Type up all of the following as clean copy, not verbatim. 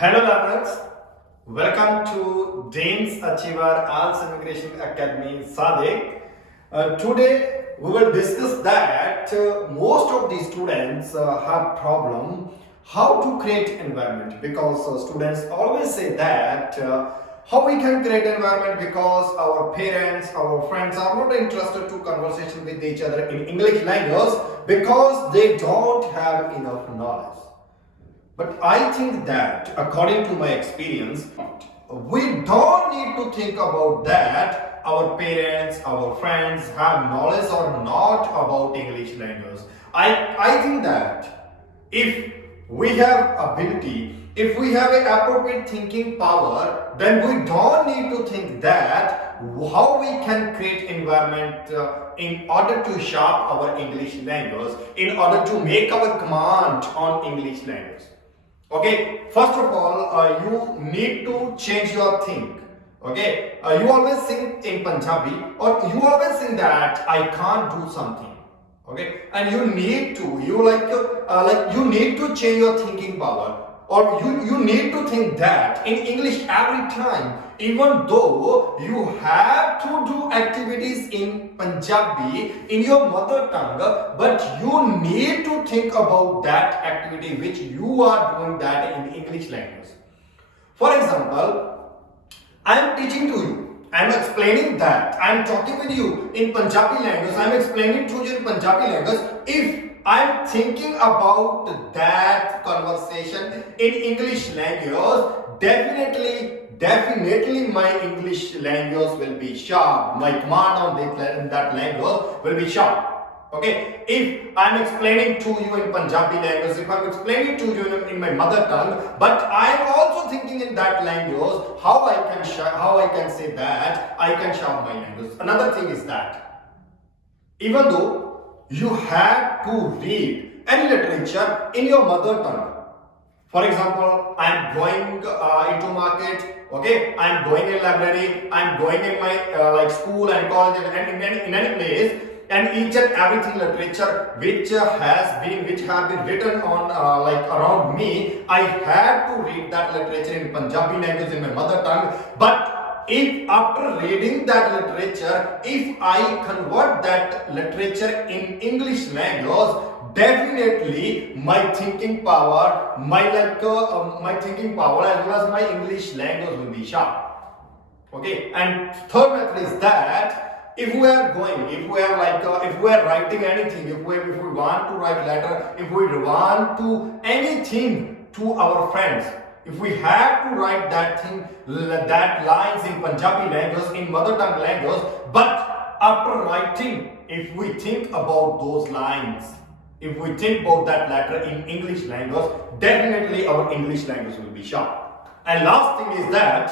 Hello learners, welcome to Dane's Achiever Arts Immigration Academy Sade. Today we will discuss that most of the students have problem how to create environment because students always say that how we can create environment because our parents, our friends are not interested to conversation with each other in English language because they don't have enough knowledge. But I think that, according to my experience, we don't need to think about that. Our parents, our friends have knowledge or not about English language. I think that if we have ability, if we have an appropriate thinking power, then we don't need to think that how we can create environment in order to sharp our English language, in order to make our command on English language. Okay, first of all, you need to change your think. Okay, you always think in Punjabi, or you always think that I can't do something. Okay, and you need to, you need to change your thinking power, or you need to think that in English every time, even though you have to do activities in Punjabi in your mother tongue, but you need to think about that activity which you are doing that in English language. For example, I am teaching to you, I am explaining that, I am talking with you in Punjabi language, I am explaining to you in Punjabi language. If I am thinking about that conversation in English language, definitely my English language will be sharp. My command on that language will be sharp. Okay, if I'm explaining to you in Punjabi language, if I'm explaining to you in my mother tongue, but I'm also thinking in that language, how I can say that I can sharp my language. Another thing is that even though you have to read any literature in your mother tongue. For example, I am going into market. Okay, I am going in library. I am going in my school and college and in any place. And each and everything literature which have been written on around me, I have to read that literature in Punjabi language in my mother tongue. But if after reading that literature, if I convert that literature in English language, definitely my thinking power, my thinking power as well as my English language will be sharp. Okay, and third method is that if we are writing anything, if we want to write letter, if we want to anything to our friends, if we have to write that thing, that lines in Punjabi language, in mother tongue language, but after writing, if we think about those lines, if we think about that letter in English language, definitely our English language will be sharp. And last thing is that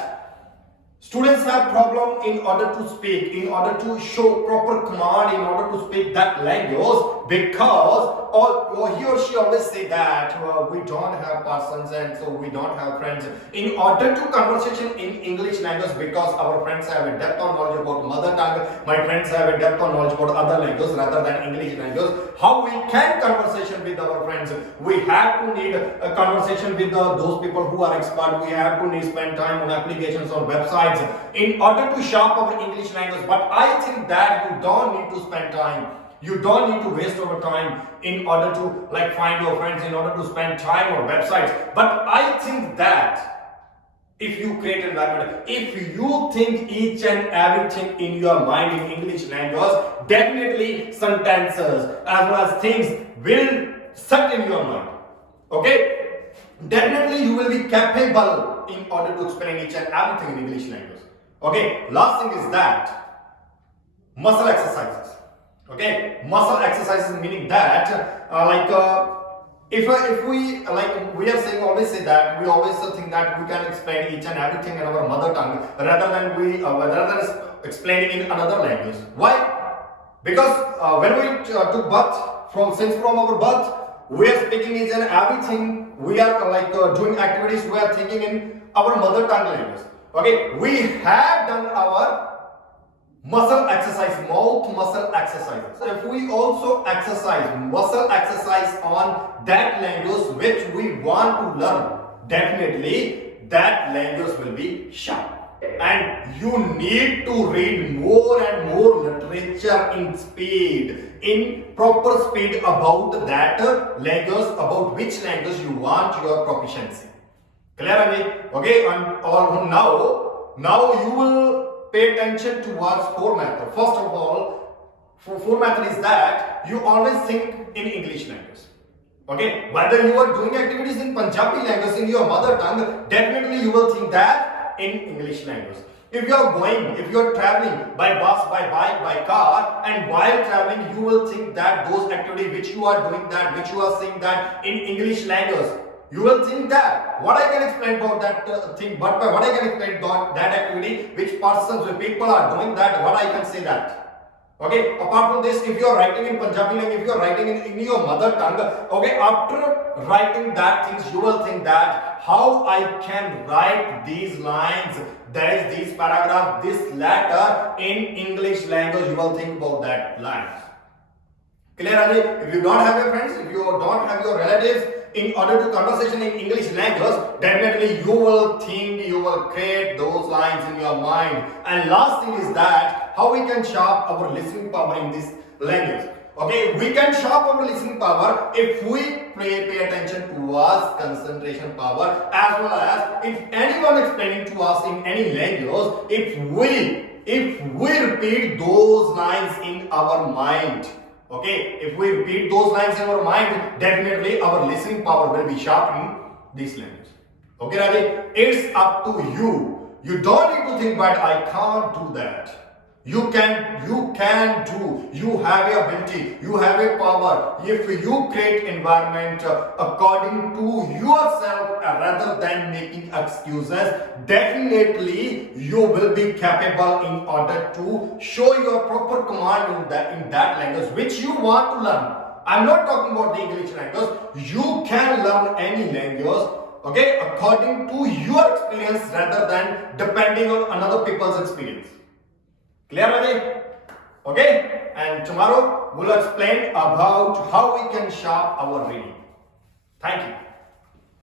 students have problem in order to speak, in order to show proper command, in order to speak that language, because or he or she always say that we don't have persons and so we don't have friends. In order to conversation in English language, because our friends have a depth of knowledge about mother tongue, my friends have a depth of knowledge about other languages rather than English language. How we can conversation with our friends? We have to need a conversation with those people who are expert. We have to need spend time on applications or websites in order to sharp our English language. But I think that you don't need to spend time, you don't need to waste our time in order to find your friends, in order to spend time on websites. But I think that if you create an environment, if you think each and everything in your mind in English language, definitely sentences as well as things will set in your mind. Okay, definitely you will be capable in order to explain each and everything in English language. Okay, last thing is that muscle exercises. Okay, muscle exercises meaning that if we are saying, always say that we always think that we can explain each and everything in our mother tongue rather than explaining in another language. Why? Because when we took birth from our birth, we are speaking each and everything. We are doing activities. We are thinking in our mother tongue language. Okay, we have done our muscle exercise, mouth muscle exercises. So if we also exercise muscle exercise on that language which we want to learn, definitely that language will be sharp. And you need to read more and more literature in speed, in proper speed about that language, about which language you want your proficiency. Clear, Anji? Okay, and all now you will pay attention towards four method. First of all, four method is that you always think in English language. Okay, whether you are doing activities in Punjabi language, in your mother tongue, definitely you will think that in English language. If you are traveling by bus, by bike, by car, and while traveling, you will think that those activities which you are doing that, which you are saying that in English language, you will think that. What I can explain about that thing, but what I can explain about that activity, which persons, which people are doing that, what I can say that. Okay, apart from this, if you are writing in Punjabi language, if you are writing in your mother tongue, okay, after writing that things, you will think that how I can write these lines, that is this paragraph, this letter in English language, you will think about that lines. Clearly, if you don't have your friends, if you don't have your relatives, in order to conversation in English language, definitely you will think, you will create those lines in your mind. And last thing is that how we can sharp our listening power in this language. Okay, we can sharp our listening power if we pay attention towards concentration power, as well as if anyone explaining to us in any language, if we repeat those lines in our mind. Okay, if we repeat those lines in our mind, definitely our listening power will be sharp in this language. Okay, Raji, it's up to you. You don't need to think, but I can't do that. You can do. You have a ability. You have a power. If you create environment according to yourself rather than making excuses, definitely you will be capable in order to show your proper command in that language which you want to learn. I'm not talking about the English language. You can learn any language, okay, according to your experience rather than depending on another people's experience. Clear, Raji? Okay, and tomorrow we'll explain about how we can sharp our reading. Thank you.